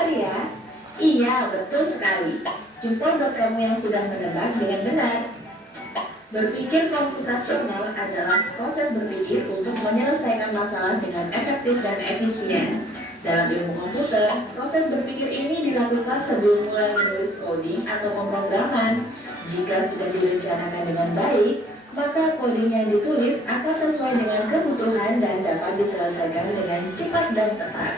pintar ya. Iya, betul sekali. Jempol buat kamu yang sudah menebak dengan benar. Berpikir komputasional adalah proses berpikir untuk menyelesaikan masalah dengan efektif dan efisien. Dalam ilmu komputer, proses berpikir ini dilakukan sebelum mulai menulis coding atau pemrograman. Jika sudah direncanakan dengan baik, maka coding yang ditulis akan sesuai dengan kebutuhan dan dapat diselesaikan dengan cepat dan tepat.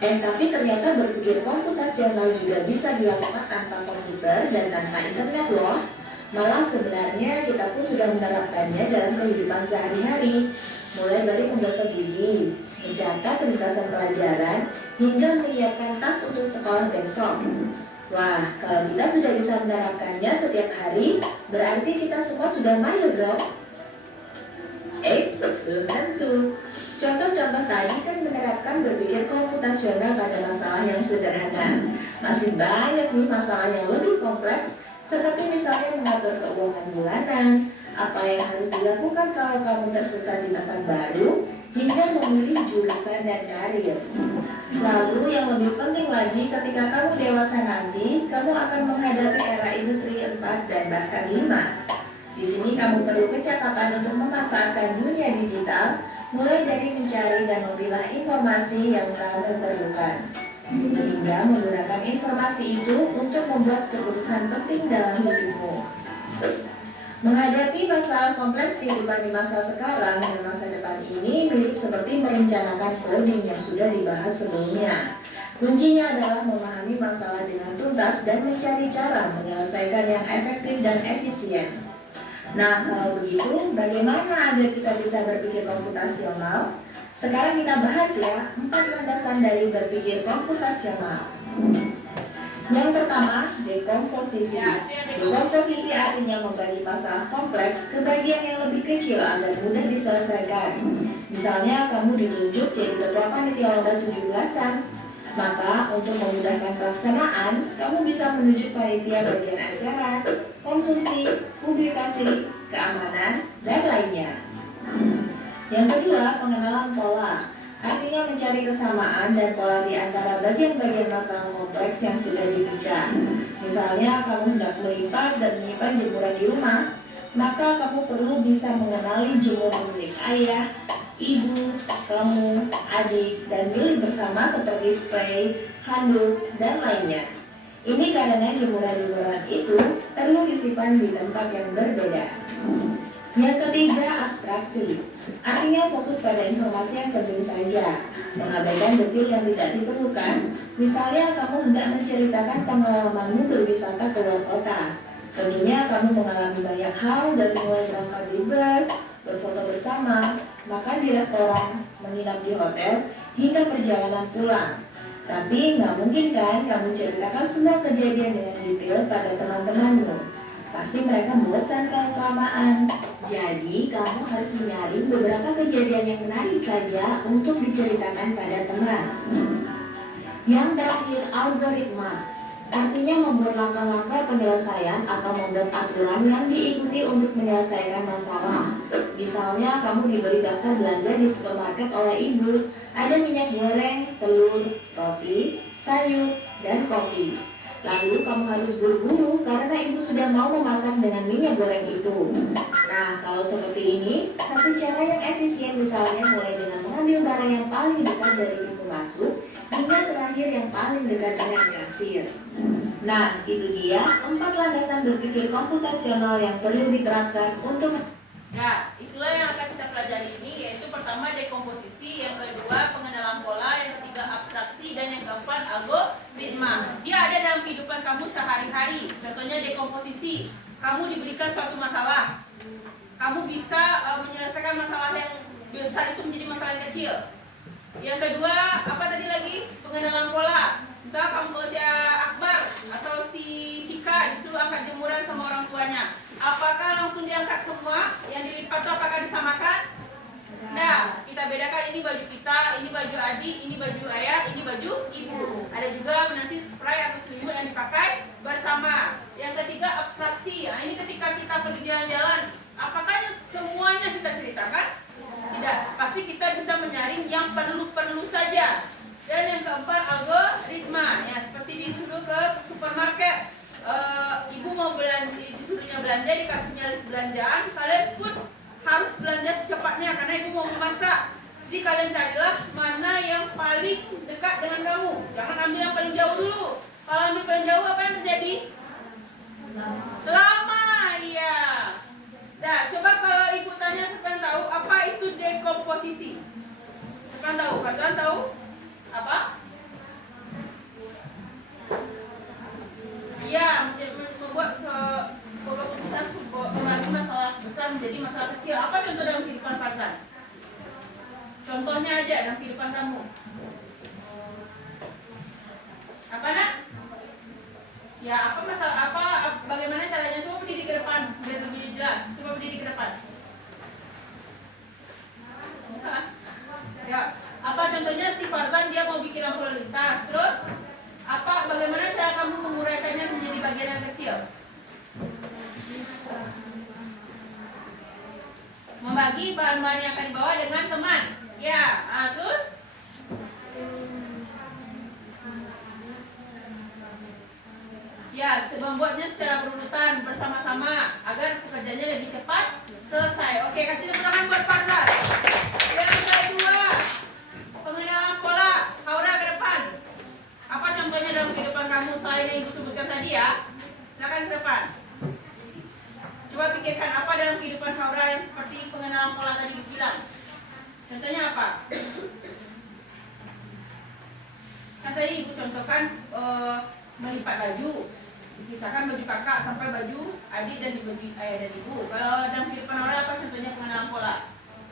Tapi ternyata berpikir komputasional juga bisa dilakukan tanpa komputer dan tanpa internet loh. Malah sebenarnya kita pun sudah menerapkannya dalam kehidupan sehari-hari, mulai dari menggosok gigi, mencatat ringkasan pelajaran, hingga menyiapkan tas untuk sekolah besok. Wah, kalau kita sudah bisa menerapkannya setiap hari, berarti kita semua sudah mahir dong. Belum tentu. Contoh-contoh tadi kan menerapkan berpikir komputasional pada masalah yang sederhana. Masih banyak nih masalah yang lebih kompleks, seperti misalnya mengatur keuangan bulanan, apa yang harus dilakukan kalau kamu tersesat di tempat baru, hingga memilih jurusan dan karir. Lalu yang lebih penting lagi, ketika kamu dewasa nanti, kamu akan menghadapi era industri 4 dan bahkan 5. Di sini kamu perlu kecakapan untuk memanfaatkan dunia digital, mulai dari mencari dan memilah informasi yang kamu perlukan, hingga menggunakan informasi itu untuk membuat keputusan penting dalam hidupmu. Menghadapi masalah kompleks kehidupan di masa sekarang dan masa depan ini mirip seperti merencanakan coding yang sudah dibahas sebelumnya. Kuncinya adalah memahami masalah dengan tuntas dan mencari cara menyelesaikan yang efektif dan efisien. Nah, kalau begitu, bagaimana agar kita bisa berpikir komputasional? Sekarang kita bahas ya, 4 landasan dari berpikir komputasional. Yang pertama, dekomposisi. Dekomposisi artinya membagi masalah kompleks ke bagian yang lebih kecil agar mudah diselesaikan. Misalnya, kamu ditunjuk jadi ketua panitia lomba 17-an. Maka, untuk memudahkan pelaksanaan, kamu bisa menunjuk panitia bagian acara, konsumsi, publikasi, keamanan, dan lainnya. Yang kedua, pengenalan pola. Artinya mencari kesamaan dan pola di antara bagian-bagian masalah kompleks yang sudah dipecah. Misalnya, kamu hendak melipat dan menyimpan jemuran di rumah, maka kamu perlu bisa mengenali jemuran milik ayah, ibu, kamu, adik, dan milik bersama seperti spray, handuk, dan lainnya. Ini karena jemuran-jemuran itu perlu disimpan di tempat yang berbeda. Yang ketiga, abstraksi. Artinya fokus pada informasi yang penting saja, mengabaikan detail yang tidak diperlukan. Misalnya, kamu hendak menceritakan pengalamanmu berwisata ke luar kota. Tentunya kamu mengalami banyak hal dari mulai berangkat di bus, berfoto bersama, makan di restoran, menginap di hotel, hingga perjalanan pulang. Tapi nggak mungkin kan kamu ceritakan semua kejadian dengan detail pada teman-temanmu. Pasti mereka bosan kalau kelamaan. Jadi kamu harus menyaring beberapa kejadian yang menarik saja untuk diceritakan pada teman. Yang terakhir, algoritma. Artinya membuat langkah-langkah penyelesaian atau membuat aturan yang diikuti untuk menyelesaikan masalah. Misalnya, kamu diberi daftar belanja di supermarket oleh ibu. Ada minyak goreng, telur, roti, sayur, dan kopi. Lalu kamu harus buru-buru karena ibu sudah mau memasak dengan minyak goreng itu. Nah, kalau seperti ini, satu cara yang efisien misalnya mulai dengan mengambil barang yang paling dekat dari pintu masuk hingga terakhir yang paling dekat dengan kasir. Nah, itu dia 4 landasan berpikir komputasional yang perlu diterapkan untuk. Ya, itulah yang akan kita pelajari ini, yaitu pertama dekomposisi, yang kedua pengenalan pola, yang ketiga abstraksi, dan yang keempat algoritma. Dia ada dalam kehidupan kamu sehari-hari. Contohnya dekomposisi, kamu diberikan suatu masalah, kamu bisa menyelesaikan masalah yang besar itu menjadi masalah yang kecil. Yang kedua, apa tadi lagi? Pengenalan pola. Misal kamu si Akbar atau si Cika disuruh angkat jemuran sama orang tuanya, apakah langsung diangkat semua yang dilipat itu apakah disamakan? Nah, kita bedakan ini baju kita, ini baju adik, ini baju ayah, ini baju ibu. Ada juga nanti spray atau selimut yang dipakai bersama. Yang ketiga abstraksi. Nah, ini ketika kita pergi jalan-jalan, apakah semuanya kita ceritakan? Tidak, pasti kita bisa menyaring yang perlu-perlu saja. Dan yang keempat algoritma. Bitma. Ya, seperti disuruh ke supermarket. Ibu mau belanja, disuruhnya belanja, dikasihnya list belanjaan, kalian pun harus belanja secepatnya karena ibu mau memasak. Jadi kalian carilah mana yang paling dekat dengan kamu. Jangan ambil yang paling jauh dulu. Kalau ambil paling jauh apa yang terjadi? Lama, ya. Nah, coba kalau ibu tanya, siapa yang tahu apa itu dekomposisi? Siapa yang tahu? Kalian tahu? Apa? Ya, membuat sebuah keputusan membagi masalah besar menjadi masalah kecil. Apa contoh dalam kehidupan Farzan? Contohnya aja dalam kehidupan kamu. Apa nak? Ya, apa masalah apa? Bagaimana caranya? Coba berdiri ke depan biar lebih jelas. Coba berdiri ke depan. Ya, apa contohnya si Farzan dia mau bikin lampu lalu lintas. Terus apa? Bagaimana cara kamu menguraikannya menjadi bagian yang kecil? Membagi bahan-bahan yang akan dibawa dengan teman. Ya, terus ya, membuatnya secara berurutan bersama-sama agar pekerjaannya lebih cepat selesai. Oke, kasih tepuk tangan buat Farzan. Yang kedua, pengenalan pola. Haura ke depan. Apa contohnya dalam kehidupan kamu selain yang ibu sebutkan tadi ya? Silakan ke depan. Coba pikirkan apa dalam kehidupan Haura yang seperti pengenalan pola tadi ibu bilang. Contohnya apa? Kan tadi ibu contohkan melipat baju, dipisahkan baju kakak sampai baju adik dan baju ayah dan ibu. Kalau dalam kehidupan Haura apa contohnya pengenalan pola?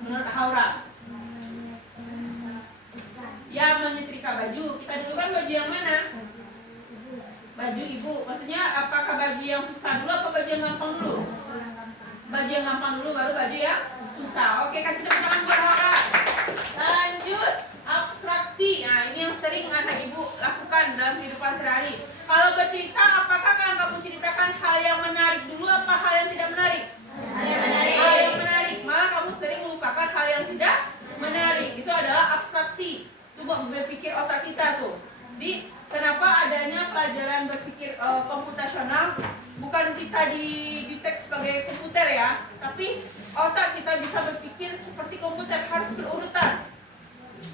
Menurut Haura? Ya, menyetrika baju. Kita dulu kan baju yang mana? Baju ibu. Maksudnya apakah baju yang susah dulu atau baju yang gampang dulu? Baju yang gampang dulu baru baju yang susah. Oke, kasih tepuk tangan buat Haura. Lanjut, abstraksi. Nah, ini yang sering anak ibu lakukan dalam kehidupan sehari-hari. Kalau bercerita, apakah kamu ceritakan hal yang menarik dulu apa hal yang tidak menarik? Hal yang menarik. Malah kamu sering melupakan hal yang tidak menarik. Itu adalah abstraksi. Itu berpikir otak kita tuh. Di kenapa adanya pelajaran berpikir komputasional? Bukan kita di teks sebagai komputer ya, tapi otak kita bisa berpikir seperti komputer, harus berurutan.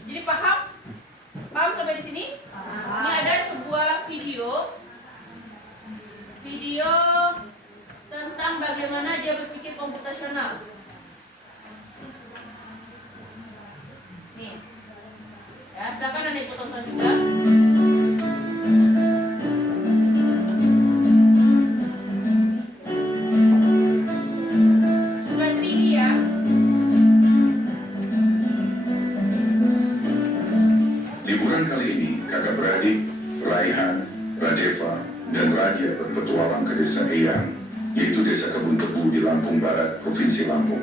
Jadi paham? Paham sampai di sini? Ini ada sebuah video tentang bagaimana dia berpikir komputasional. Nih, ya silakan anda ikut tonton juga. Sudah 3D ya. Liburan kali ini, kakak beradik, Raihan, Radeva, dan Raja berpetualang ke desa Eyang, yaitu desa Kebun Tebu di Lampung Barat, Provinsi Lampung.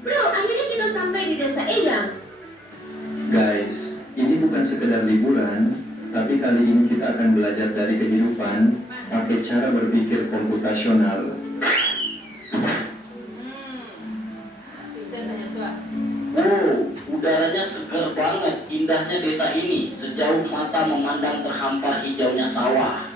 Bro, akhirnya kita sampai di desa Eyang. Guys, ini bukan sekedar liburan, tapi kali ini kita akan belajar dari kehidupan pakai cara berpikir komputasional. Susan tanya tua. Oh, udaranya segar banget, indahnya desa ini. Sejauh mata memandang terhampar hijaunya sawah.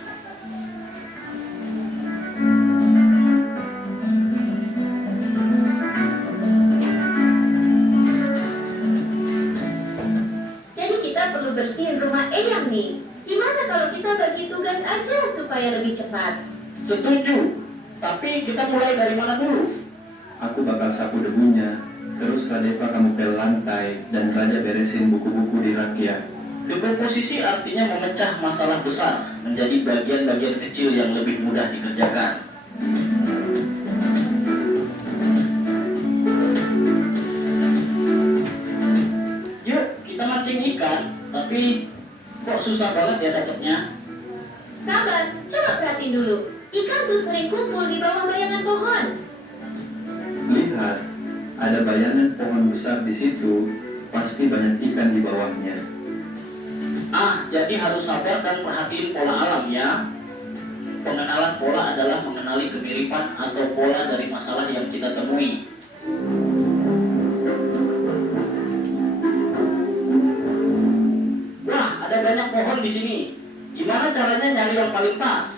Jadi kita perlu bersihin rumah Eyang nih. Gimana kalau kita bagi tugas aja supaya lebih cepat? Setuju, tapi kita mulai dari mana dulu? Aku bakal sapu debunya, terus Radeva kamu pel lantai, dan Raja beresin buku-buku di rak ya. Dekomposisi artinya memecah masalah besar menjadi bagian-bagian kecil yang lebih mudah dikerjakan. Yuk, kita mancing ikan, tapi kok susah banget ya dapetnya? Sabar, coba perhatiin dulu. Ikan tuh sering kumpul di bawah bayangan pohon. Lihat, ada bayangan pohon besar di situ, pasti banyak ikan di bawahnya. Jadi harus sabar dan perhatiin pola alam ya. Pengenalan pola adalah mengenali kemiripan atau pola dari masalah yang kita temui. Wah, ada banyak pohon di sini. Gimana caranya nyari yang paling pas?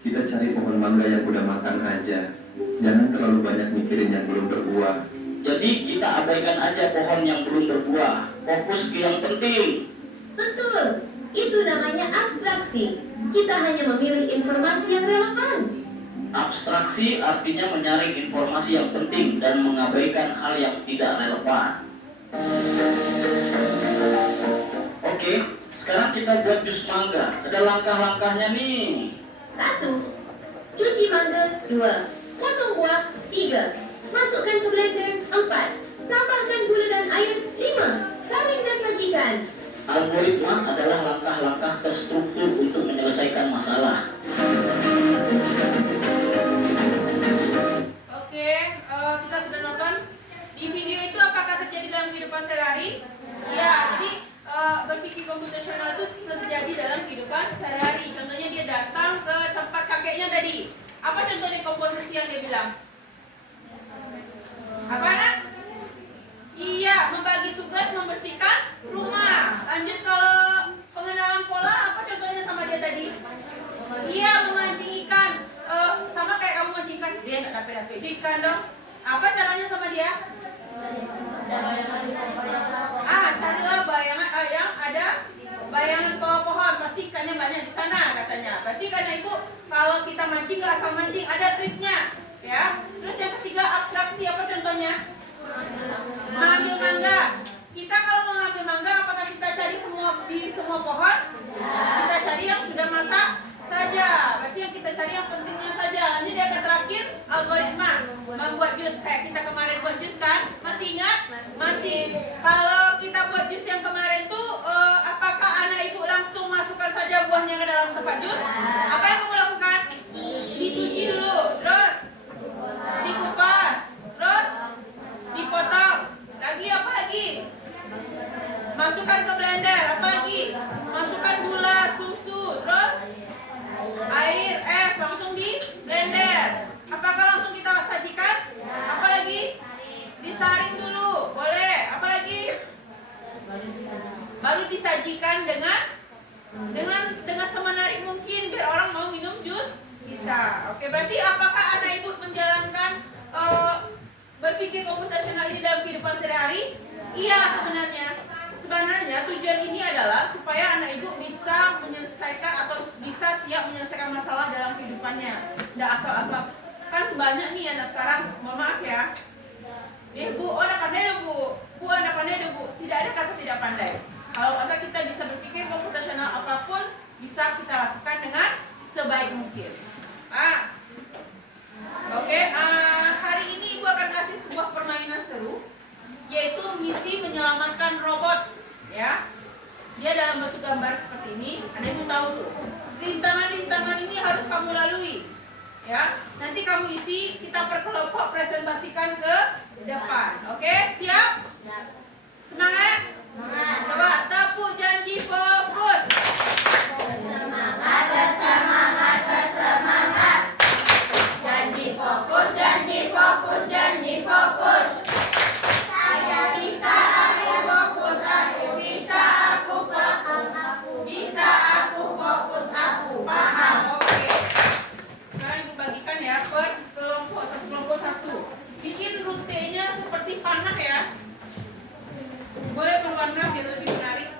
Kita cari pohon mangga yang udah matang aja. Jangan terlalu banyak mikirin yang belum berbuah. Jadi kita abaikan aja pohon yang belum berbuah. Fokus ke yang penting. Betul, itu namanya abstraksi. Kita hanya memilih informasi yang relevan. Abstraksi artinya menyaring informasi yang penting dan mengabaikan hal yang tidak relevan. Oke, sekarang kita buat jus mangga. Ada langkah-langkahnya nih. 1. Cuci mangga. 2. Potong buah. 3. Masukkan ke blender. 4. Tambahkan gula dan air. 5. Saring dan sajikan. Algoritma adalah langkah-langkah terstruktur untuk menyelesaikan masalah. Oke, kita sudah nonton. Di video itu apakah terjadi dalam kehidupan sehari-hari? Ya, jadi berpikir komputasional itu terjadi dalam kehidupan sehari-hari. Contohnya dia datang ke tempat kakeknya tadi. Apa contoh dekomposisi yang dia bilang? Apa nak? Iya, membagi tugas membersihkan rumah. Lanjut ke pengenalan pola, apa contohnya sama dia tadi? Iya, memancing ikan. Sama kayak kamu mancing ikan, dia nggak dapet ikan dong. Apa caranya sama dia? Carilah bayangan yang ada bayangan pohon-pohon, pasti ikannya banyak di sana katanya. Berarti karena ibu, kalau kita mancing nggak asal mancing, ada triknya, ya. Terus yang ketiga abstraksi, apa contohnya? Mengambil mangga. Kita kalau mengambil mangga, apakah kita cari di semua pohon? Kita cari yang sudah masak saja. Berarti yang kita cari yang pentingnya saja. Lanjut dia ke terakhir, algoritma membuat jus. Kayak kita kemarin buat jus kan? Masih ingat? Masih. Kalau kita buat jus yang kemarin tuh, apakah anak ibu langsung masukkan saja buahnya ke dalam tempat jus? Apa yang kamu lakukan? Dicuci dulu, terus dikupas, terus dipotong. Lagi apa lagi? Masukkan ke blender. Apa lagi? Masukkan gula, susu, terus air, es, langsung di blender. Apakah langsung kita sajikan? Apa lagi? Disaring dulu, boleh. Apa lagi? Baru disajikan dengan semenarik mungkin biar orang mau minum jus kita. Oke, berarti apakah anak ibu menjalankan berpikir komputasional ini dalam kehidupan sehari-hari? Iya, sebenarnya tujuan ini adalah supaya anak ibu bisa menyelesaikan atau bisa siap menyelesaikan masalah dalam kehidupannya. Tidak asal-asal. Kan banyak nih anak sekarang, mohon maaf ya. Bu, oh anda pandai deh bu. Bu, anda pandai deh bu. Tidak ada kata tidak pandai. Kalau kita bisa berpikir komputasional apapun, bisa kita lakukan dengan sebaik mungkin. Oke, hari ini ibu akan kasih sebuah permainan seru, yaitu misi menyelamatkan robot. Ya, dia dalam bentuk gambar seperti ini. Anda itu tahu tuh, rintangan-rintangan ini harus kamu lalui. Ya, nanti kamu isi, kita perkelompok presentasikan ke depan. Oke, siap? Semangat? Coba tepuk janji fokus. Janji fokus, janji fokus, janji fokus. Saya bisa, aku fokus, aku bisa, aku fokus, aku bisa, aku fokus, aku paham. Oke. Sekarang ibu bagikan ya per kelompok satu. Bikin rutenya seperti panah ya. Boleh berwarna biar lebih menarik.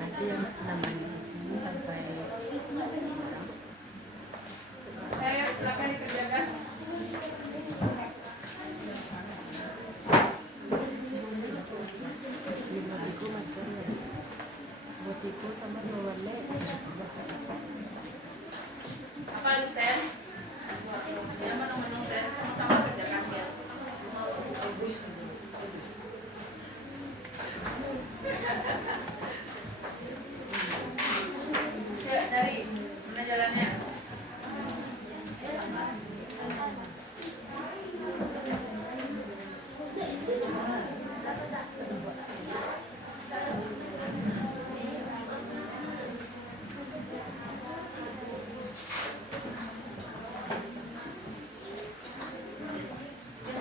Nanti yang namanya sampai Saya silakan dikerjakan. buatiku macam ya. Buatiku sama dua warna. Apa Sen? Ya menung Sen sama-sama kerjakan ya. Yuk cari mana jalannya.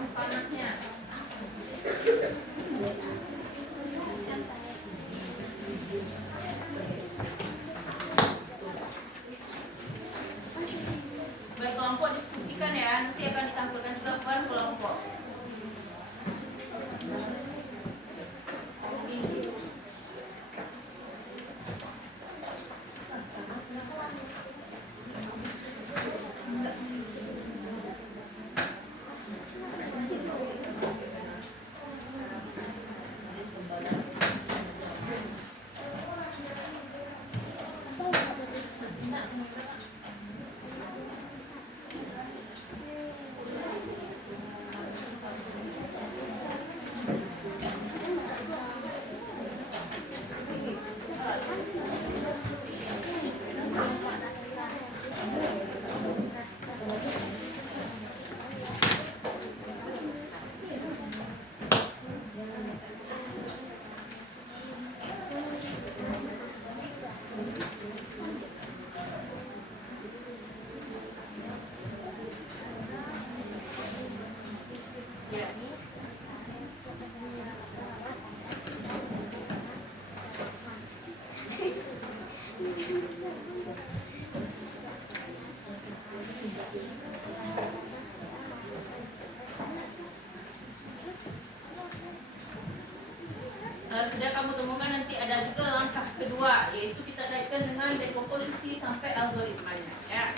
Panasnya. Baik kelompok diskusikan ya, nanti akan ditampilkan juga per kelompok. Sudah kamu temukan, nanti ada juga langkah kedua, yaitu kita kaitkan dengan dekomposisi sampai algoritmanya ya.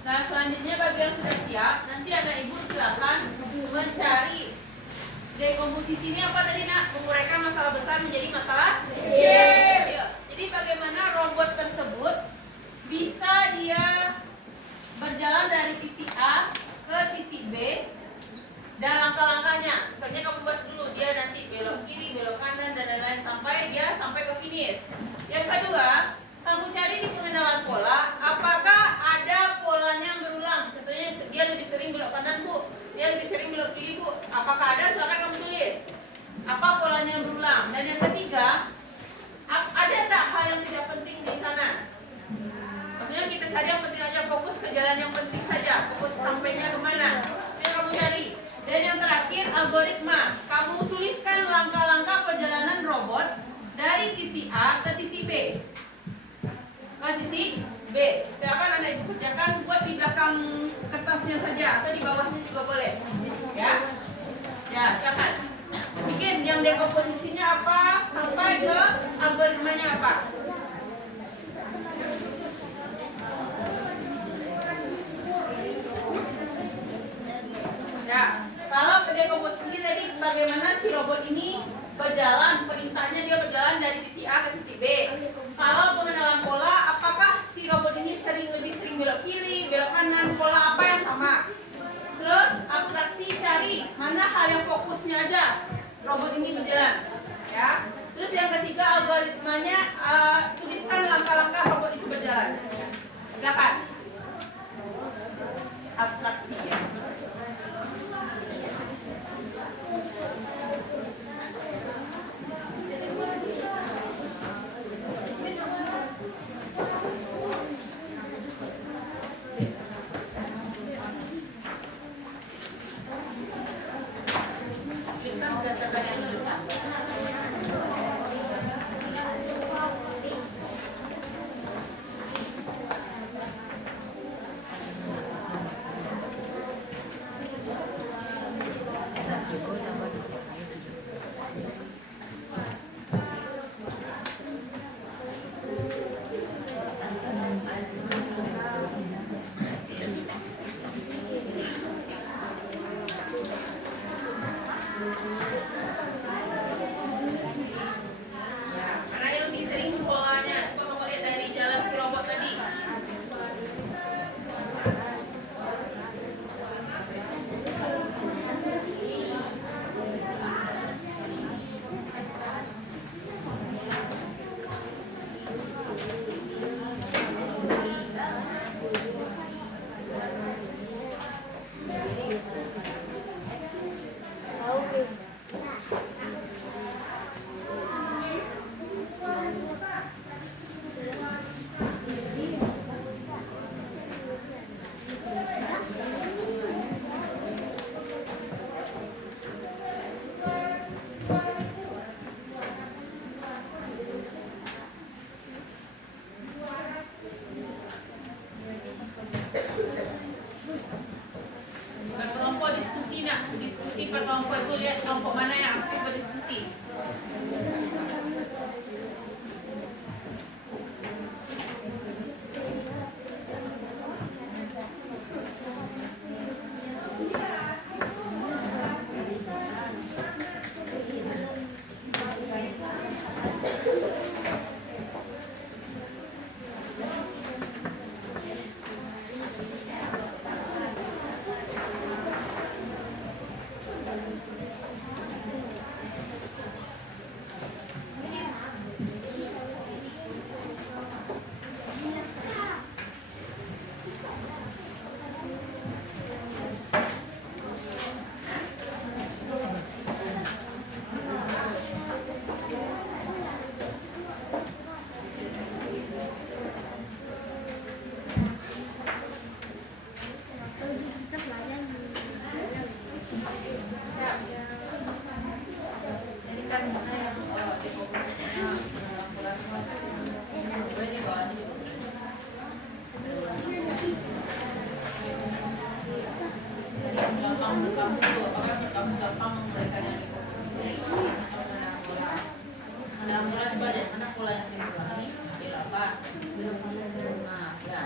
Nah selanjutnya bagi yang sudah siap, nanti anak ibu silakan mencari dekomposisi ini apa tadi nak? Menguraikan masalah besar menjadi masalah kecil. Ya. Jadi bagaimana robot tersebut bisa dia berjalan dari titik A ke titik B dan langkah-langkahnya. Misalnya kamu buat dulu, dia nanti belok kiri, belok kanan dan lain-lain sampai dia sampai ke finish. Yang kedua, kamu cari di pengenalan pola, apakah ada polanya yang berulang. Contohnya dia lebih sering belok kanan bu, dia lebih sering belok kiri bu. Apakah ada? Silakan kamu tulis. Apa polanya yang berulang. Dan yang ketiga, ada tak hal yang tidak penting di sana? Maksudnya kita cari yang penting aja, fokus ke jalan yang penting saja, fokus sampainya kemana. Itu yang kamu cari. Dan yang terakhir, algoritma. Kamu tuliskan langkah-langkah perjalanan robot dari titik A ke titik B. Ke titik B. Silakan anak ibu kerjakan, buat di belakang kertasnya saja atau di bawahnya juga boleh. Ya. Ya, silakan. Bikin yang dekomposisinya apa sampai ke algoritmanya apa. hal yang fokusnya aja robot ini berjalan, ya. Terus yang ketiga algoritmanya, tuliskan langkah-langkah robot itu berjalan. Silakan. Abstraksi ya. Tuliskan berdasarkan yang diminta. Mana yang lebih sering polanya? Coba kamu lihat dari jalan si robot tadi. Berkelompok diskusi nak, diskusi per kelompok itu lihat kelompok mana yang aktif berdiskusi. Jadi kan mana yang dekomposisinya ini bawah ini. Gampang memberikan yang dekomposisi. Mana coba deh, mana pola yang dimulai ini? Berapa? Nah, ya.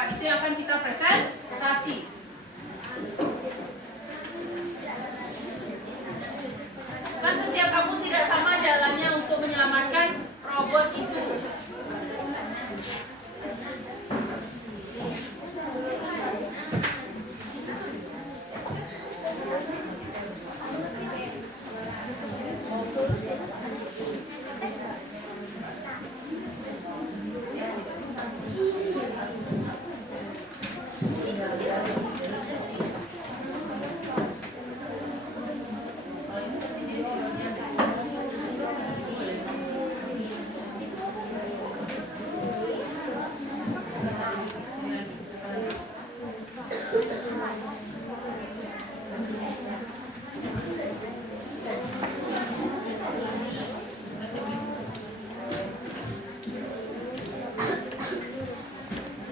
keempat. Itu yang akan kita presentasi. Kan setiap kampung tidak sama jalannya untuk menyelamatkan robot itu.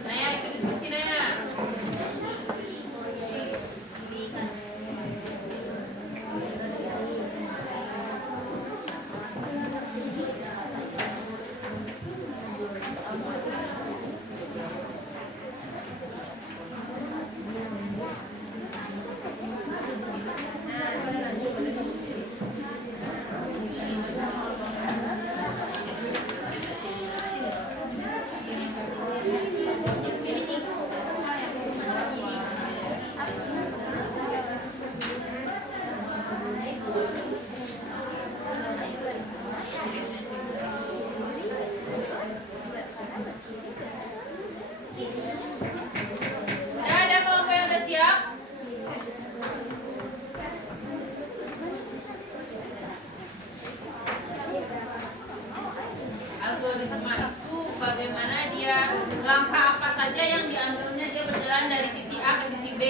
Naya, ikut diskusi Naya. Ada kelompok yang udah siap? Algoritma itu bagaimana dia, langkah apa saja yang diambilnya dia berjalan dari titik A ke titik B.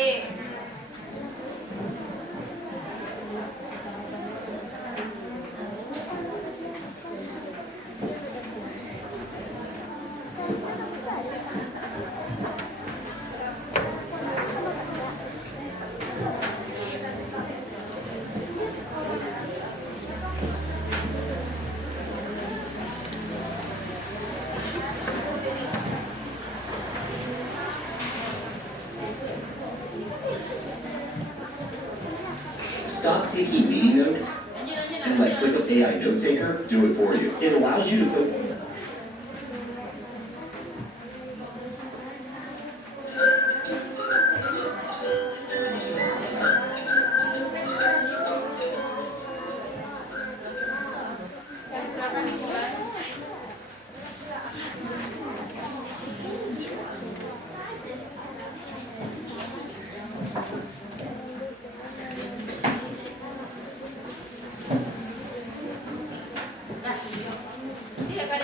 Stop taking meeting notes and let ClickUp AI Note Taker do it for you. It allows you to put Silakan dimulai. Nah, ini akan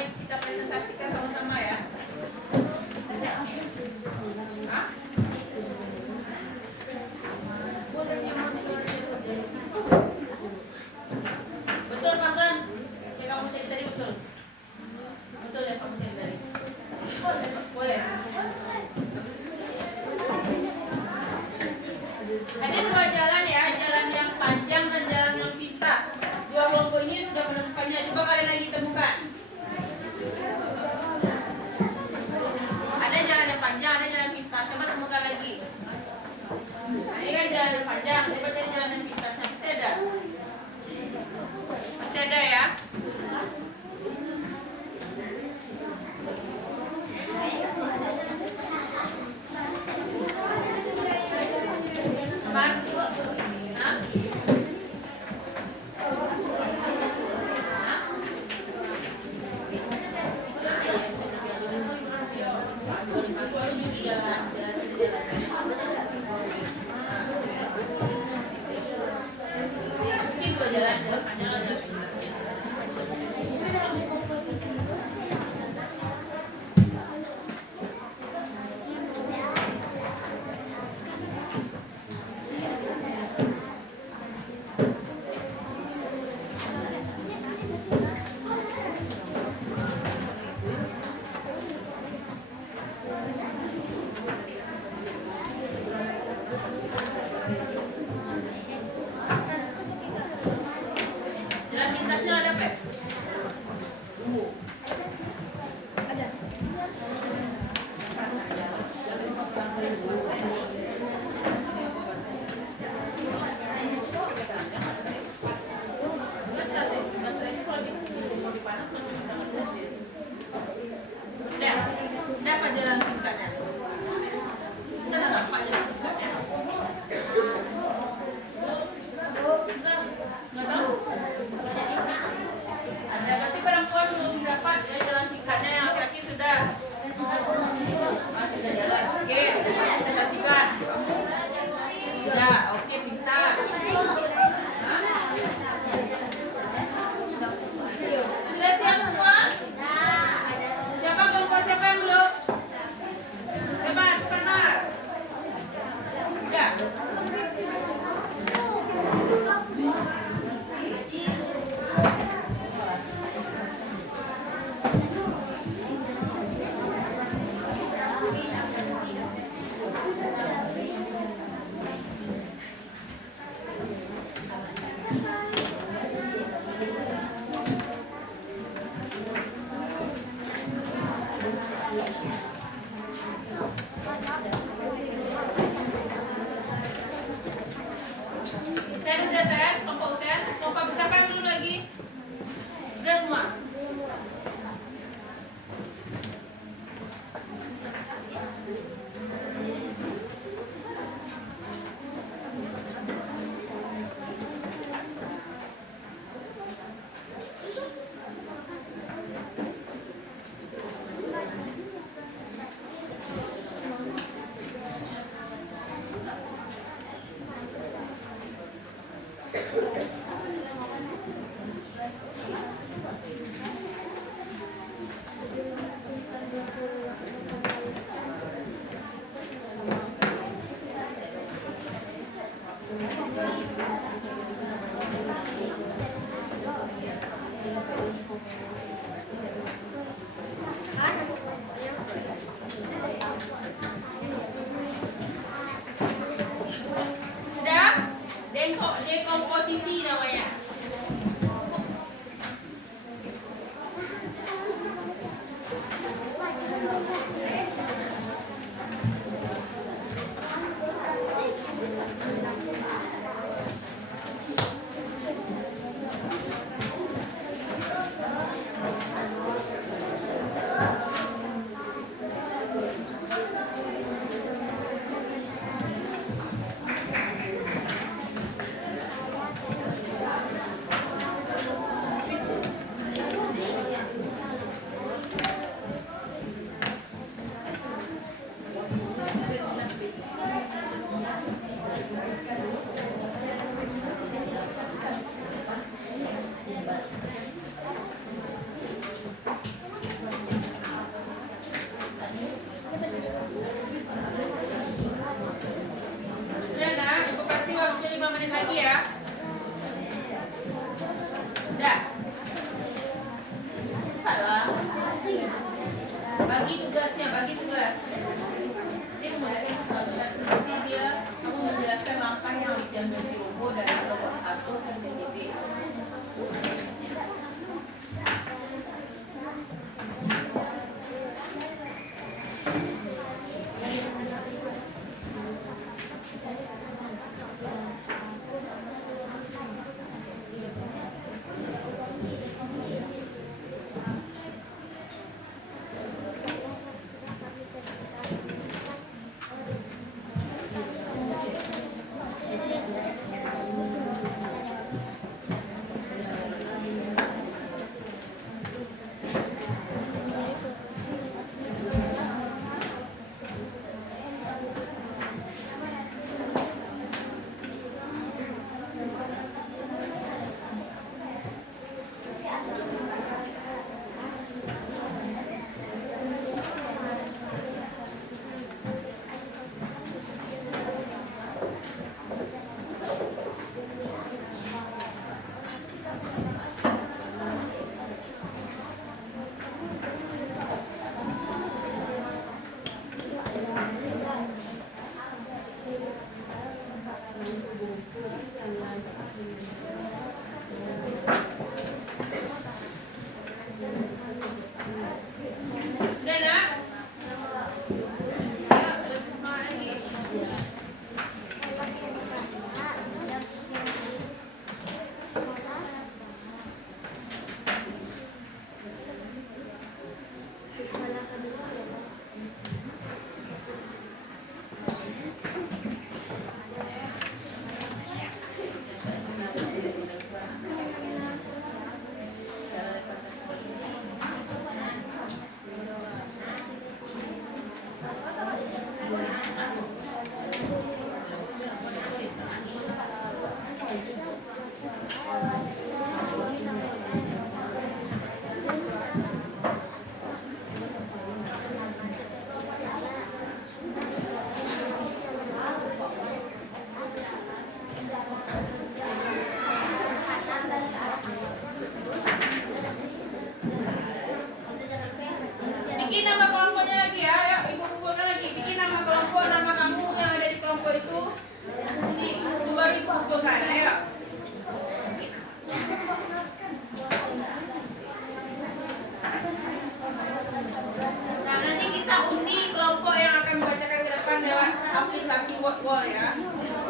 aplikasi wall ya.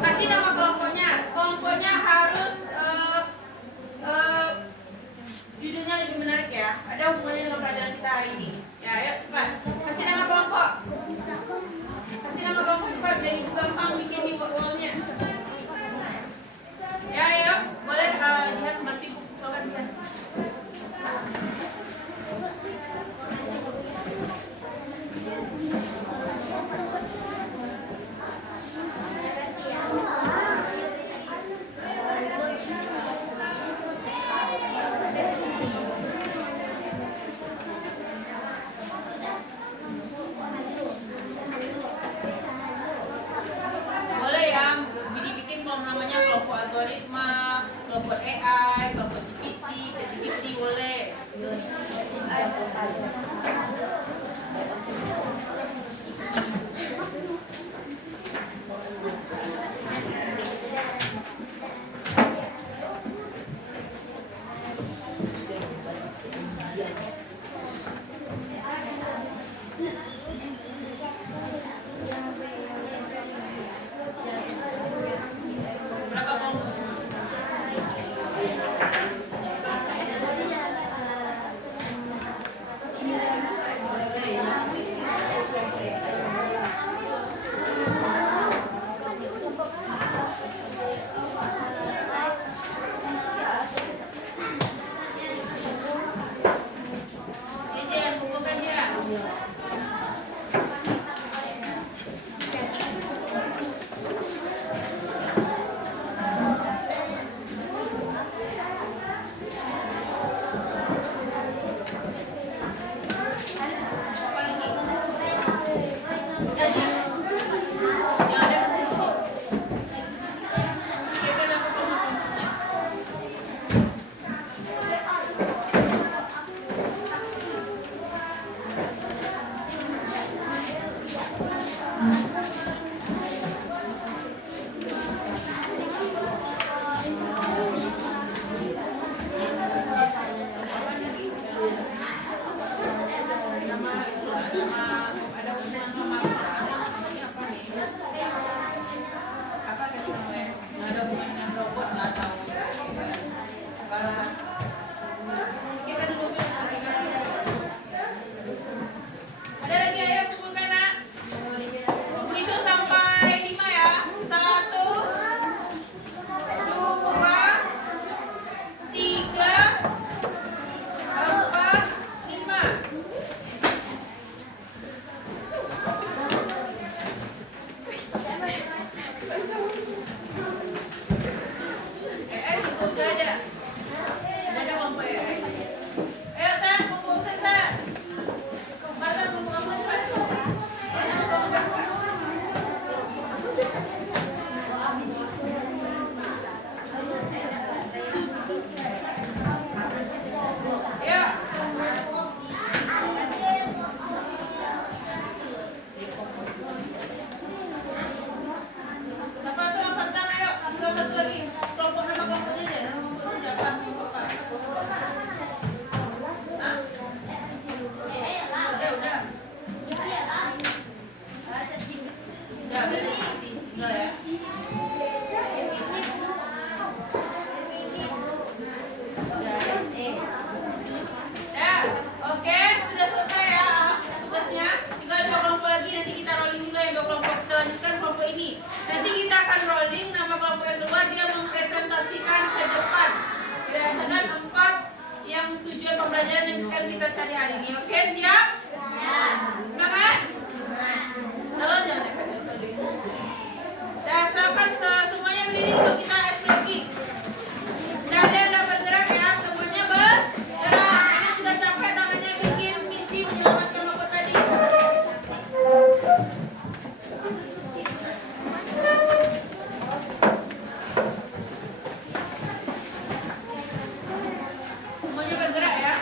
Kasih nama kelompoknya. Kelompoknya harus judulnya lebih menarik ya. Ada hubungannya dengan pelajaran kita hari ini. Ya, ayo cepat. Kasih nama kelompok. Kasih nama kelompok cepat biar ibu gampang bikin di wallnya. Ya, ayo. Boleh lihat bantu ibu keluarkan dia. Boleh ya, dibikin namanya kelompok algoritma, kelompok AI, kelompok GPT boleh. Berapa kelompok? Ini yang kumpulkan dia. Ada lagi, ayo kumpulkan nak. Hitung sampai 5 ya. 1, 2, 3, 4, 5. Udah ada. Udah ada kelompok ya. Ayo Tan, kumpul Tan. Martan kumpul kamu cepat. Ya. Dapat tuh Martan, ayo. Tinggal satu lagi. Kelompok nama kelompoknya aja. Nama kelompoknya apa? Apa? Hah? Udah. Udah, berarti tinggal ya. Ya, oke, sudah selesai ya tugasnya. Tinggal 2 kelompok lagi, nanti kita rolling juga yang 2 kelompok. Kita lanjutkan kelompok ini. Nanti kita akan rolling nama kelompok yang keluar, dia mempresentasikan ke depan berdasarkan 4 yang tujuan pembelajaran yang akan kita cari hari ini. Oke, siap? Semangat? Jalan jangan dekat. Dan silakan semuanya berdiri untuk kita ekspresi. Tidak ada yang dapat bergerak ya, semuanya bergerak. Ini sudah capek tangannya bikin misi menyelamatkan kelompok tadi. Semuanya bergerak ya.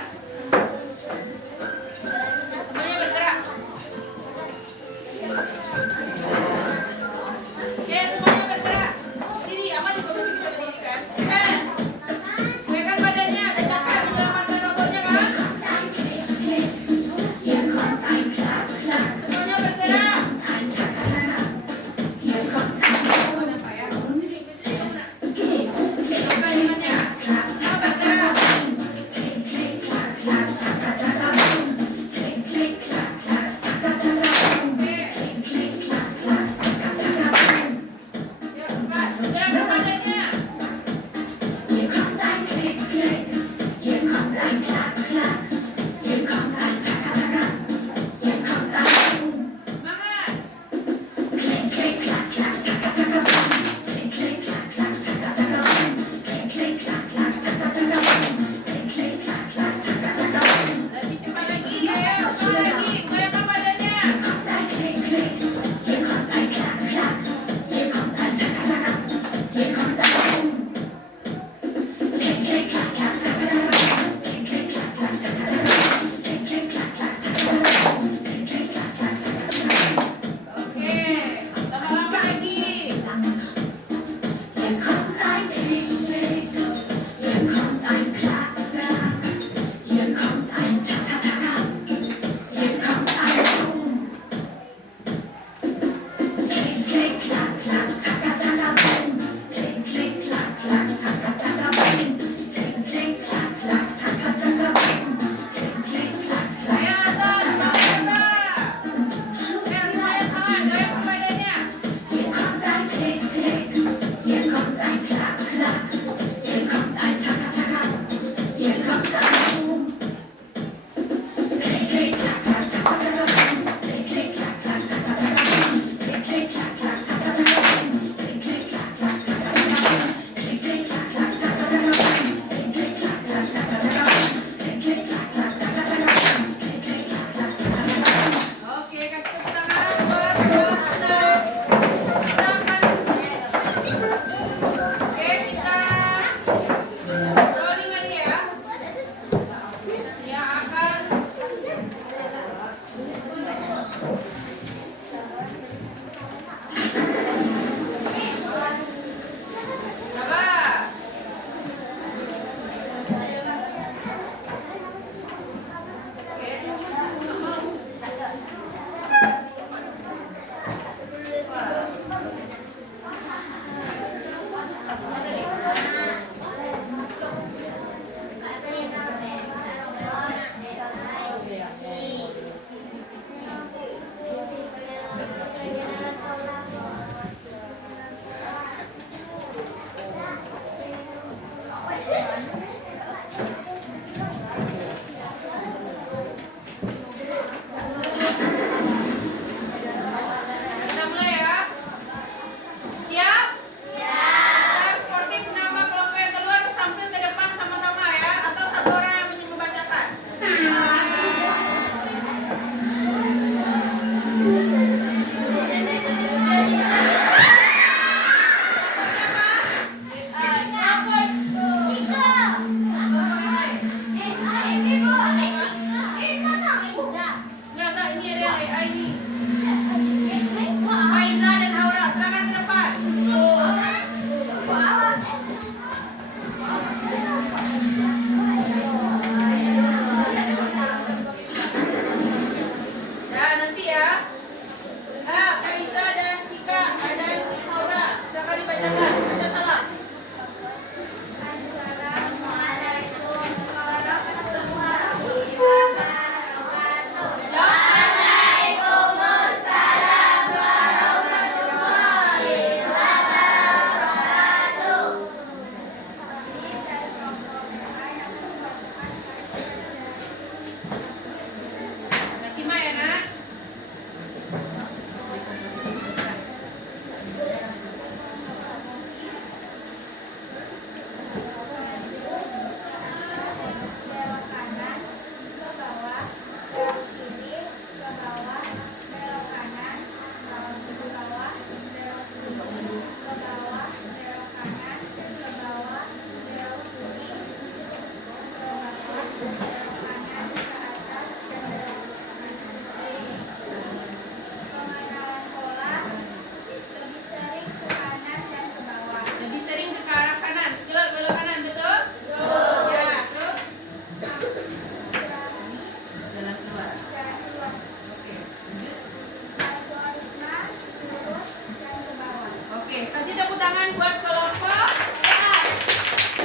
buat kelompok dan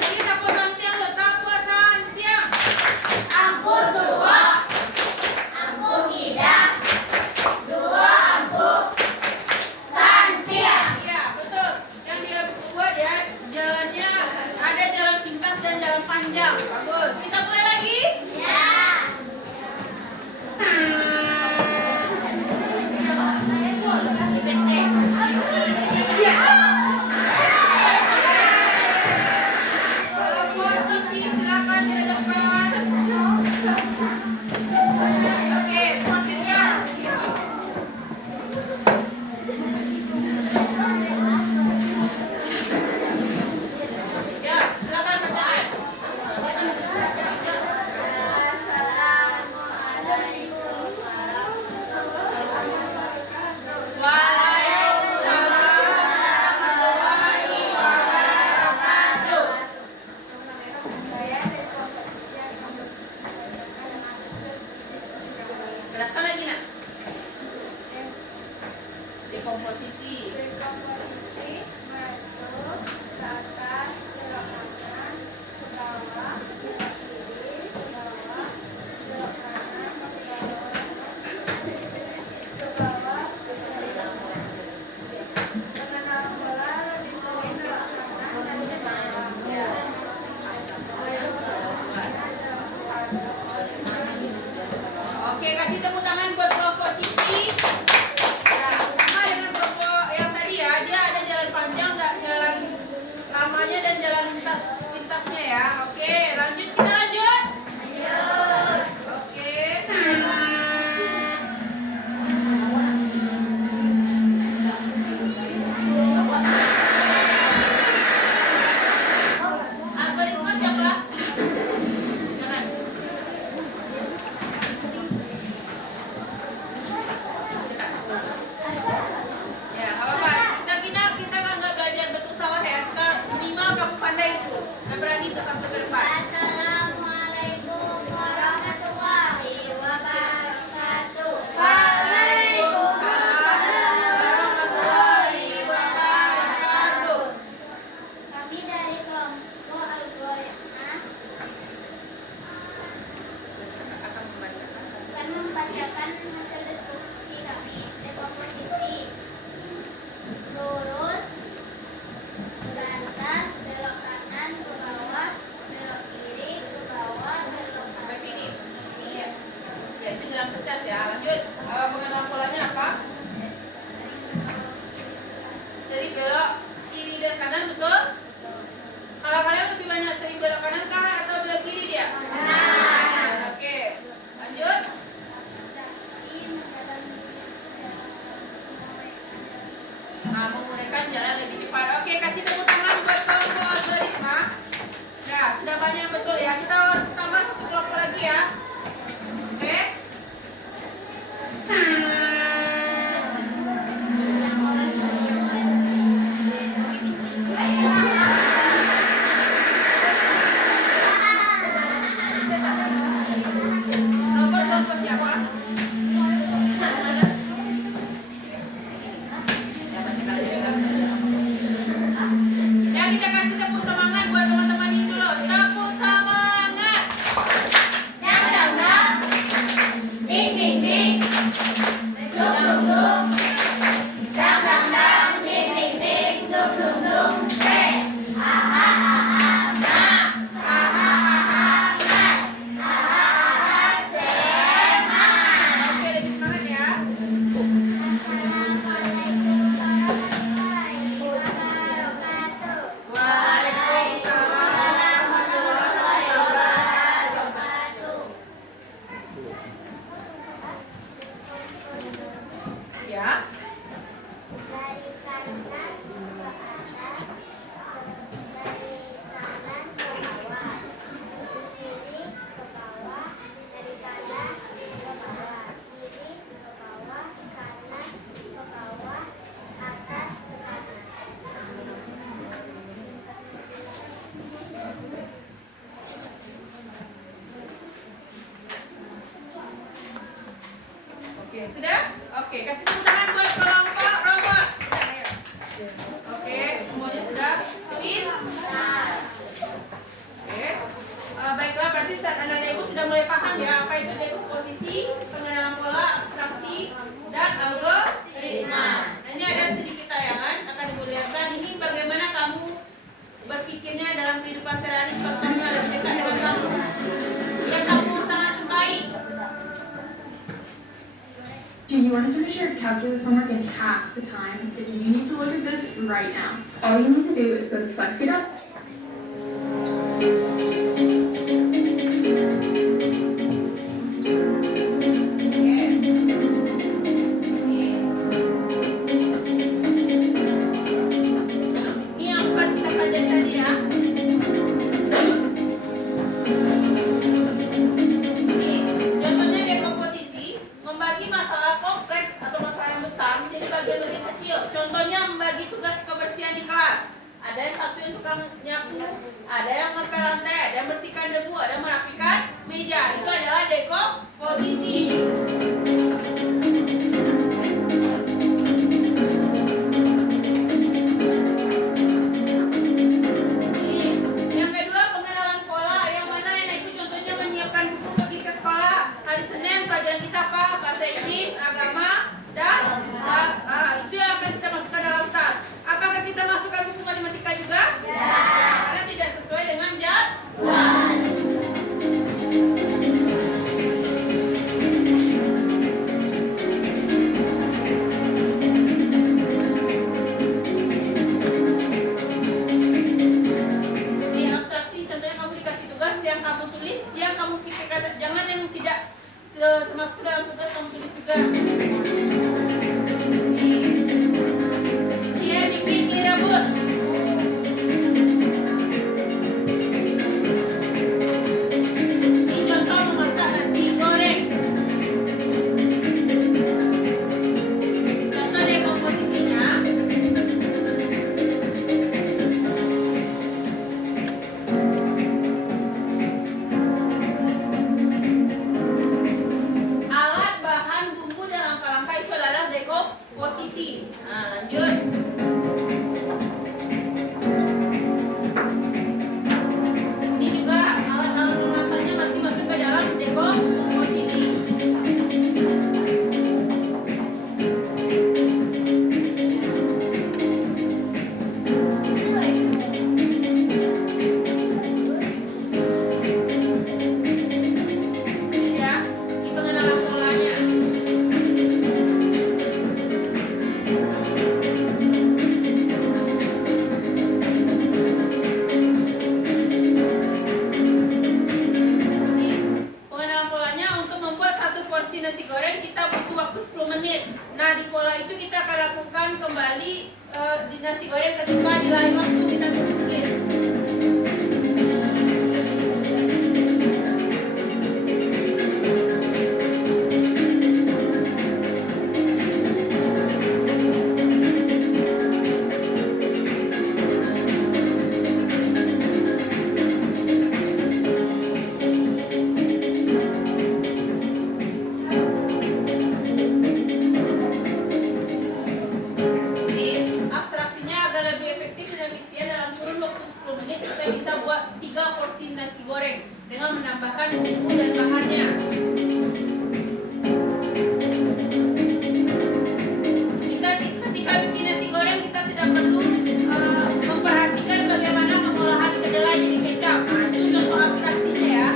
ini Tapo Santiang loh, Tapo Santiang. Ampu suwo, ampu tidak, dua ampu santiang. Iya, betul. Yang dia buat ya, jalannya ada jalan pintas dan jalan panjang. Bagus. Kita mulai lagi. Ya. Kelompok Cici silakan ke depan. Oke, semakin ya. Ya, silakan bertanya. Assalamualaikum warahmatullahi wabarakatuh. Waalaikumsalam warahmatullahi wabarakatuh. Saya dari kelompok kerja Jelaskan lagi nak. Dekomposisi. berkomposisi masuk ke atas, belok kanan, ke bawah, belok kiri, ke bawah, belok kanan, ke bawah, mengenal bola lebih sering belok kanan dan ke bawah. Oke, kasih tepuk tangan buat kelompok Cici. Ya, sama dengan kelompok yang tadi ya, dia ada jalan panjang, jalan lamanya dan jalan lintasnya ya. Oke, lanjut kita lanjut. Oke. Algoritma siapa? Jangan. Ya, nggak apa-apa. Kita kan nggak belajar betul salah ya. Kita minimal kamu pandai itu. Dan berani tetap ke depan. Assalamualaikum warahmatullahi wabarakatuh. Waalaikumsalam warahmatullahi wabarakatuh. Kami dari kelompok algoritma akan membacakan hasil diskusi kami. Dekomposisi lurus, berantas, belok kanan ke bawah, belok kiri ke bawah, belok Sampai kanan. sini. Iya. Ya, itu jalan pintas ya. Lanjut. Pengenal polanya apa? Seri belok kiri dan kanan, betul? Kalau kalian lebih banyak seri belok kanan kah atau belok kiri dia? Kanan. Oke. Lanjut. Abstraksi menjalani Menggunakan jalan lebih cepat. Oke, kasih tepuk tangan buat kelompok algoritma. Ya, sudah banyak yang betul ya. Kita tambah satu kelompok lagi ya. Oke. Kelompok siapa? Ya, kita kasih tepuk semangat buat teman-teman ini dulu. Tepuk semangat. Dang dang dang, ding ding ding, dung dung dung, dang dang dang, ding ding ding, dung dung dung, say, ha ha ha ha, ma, ha ha ha ha, ma, ha ha ha ha, sema. Oke, lebih semangat ya. Assalamualaikum warahmatullahi wabarakatuh. Waalaikumsalam Warahmatullahi wabarakatuh. ya. Dari kanan ke atas, dari kanan ke bawah, dari kiri ke bawah, dari kanan ke bawah, kiri ke bawah, kanan ke bawah, atas ke kanan. Oke, sudah? Oke, kasih tepuk tangan buat kelompok robot. Oke, semuanya sudah. want to finish your calculus homework in half the time, then you need to look at this right now. All you need to do is go to Flexita. Ini yang kita pelajari tadi ya. Nih, contohnya dekomposisi, membagi masalah kompleks atau masalah yang besar menjadi bagian-bagian kecil. Contohnya membagi tugas kebersihan di kelas. Ada yang satu yang tukang nyapu, ada yang ngepel lantai, ada yang bersihkan debu, ada yang merapikan meja. Itu adalah dekomposisi. Yang kedua, pengenalan pola. Yang mana yang itu contohnya menyiapkan buku pergi ke sekolah. Hari Senin pelajaran kita apa? Bahasa Inggris, agama, dan itu yang akan kita masukkan dalam tas. Apakah kita masukkan buku matematika juga? Ya. Karena tidak sesuai dengan jadwal. Di abstraksi, contohnya kamu dikasih tugas yang kamu tulis, yang kamu pikirkan, jangan yang tidak termasuk dalam tugas kamu tulis juga. Dia bikin mie rebus. Ini contoh memasak nasi goreng. Contoh dekomposisinya. Alat, bahan, bumbu, dan langkah-langkah itu adalah dekomposisi. Nah, lanjut. Ini juga alat-alat memasaknya masih masuk ke dalam dekomposisi. Ini ya, ini pengenalan polanya. Ini pengenalan polanya. Untuk membuat satu porsi nasi goreng kita butuh waktu 10 menit. Nah, di pola itu kita akan lakukan kembali di nasi goreng ketika di lain waktu kita berpikir. Jadi, abstraksinya agar lebih efektif dan efisien dalam kurun waktu 10 menit kita bisa buat 3 porsi nasi goreng dengan menambahkan bumbu dan bahannya. Ketika bikin nasi goreng kita tidak perlu memperhatikan bagaimana pengolahan kedelai jadi kecap. Nah, itu contoh abstraksinya ya.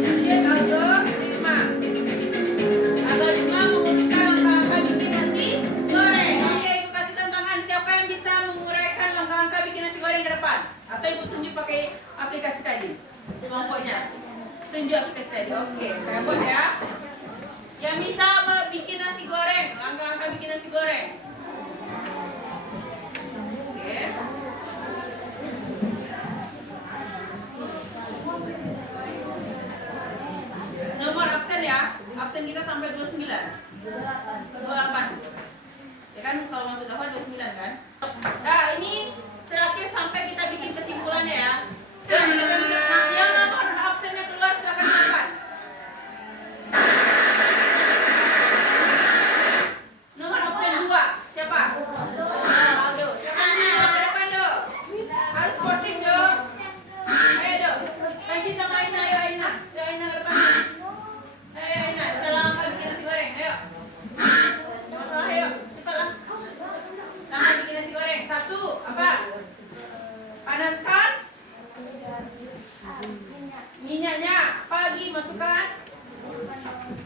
Lanjut algoritma. Algoritma mengurutkan langkah-langkah bikin nasi goreng. Oke, ibu kasih tantangan. Siapa yang bisa menguraikan langkah-langkah bikin nasi goreng ke depan? Atau ibu tunjuk pakai aplikasi tadi? Kelompoknya. Tunjuk aplikasi tadi. Oke, saya buat ya. Yang bisa bikin nasi goreng, langkah-langkah bikin nasi goreng. Oke. Nomor absen ya. Absen kita sampai 29. 28. Ya kan kalau masuk dapat 29 kan? Nah, ini terakhir sampai kita bikin kesimpulannya ya. Yang nomor absennya keluar silakan depan. Nomor absen 2 siapa? Aldo. Siapa yang ke depan dong? Harus sportif dong. Ayo dong. Lagi sama Aina, ayo Aina. Ayo Aina ke depan. Ayo Aina, kita langkah bikin nasi goreng. Ayo. Ayo, cepatlah. Langkah bikin nasi goreng. 1, apa? Panaskan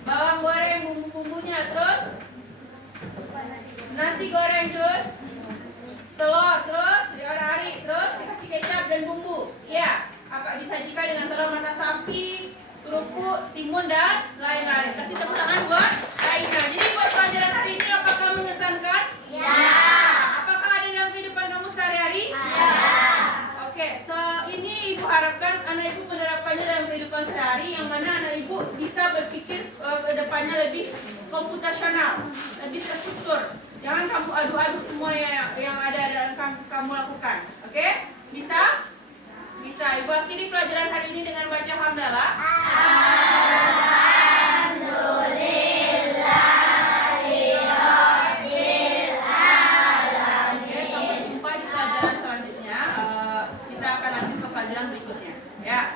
bawang goreng bumbu-bumbunya, terus nasi goreng, terus telur, terus diorari, terus dikasih kecap dan bumbu. Ya, apa disajikan dengan telur mata sapi, kerupuk, timun dan lain-lain. Kasih tepuk tangan buat Aina. Jadi buat pelajaran hari ini apakah mengesankan? Ya. Apakah ada dalam kehidupan kamu sehari-hari? Ada. Oke, ini ibu harapkan anak ibu menerapkannya dalam kehidupan sehari, yang mana anak ibu bisa berpikir ke depannya lebih komputasional, lebih terstruktur. Jangan kamu aduk-aduk semua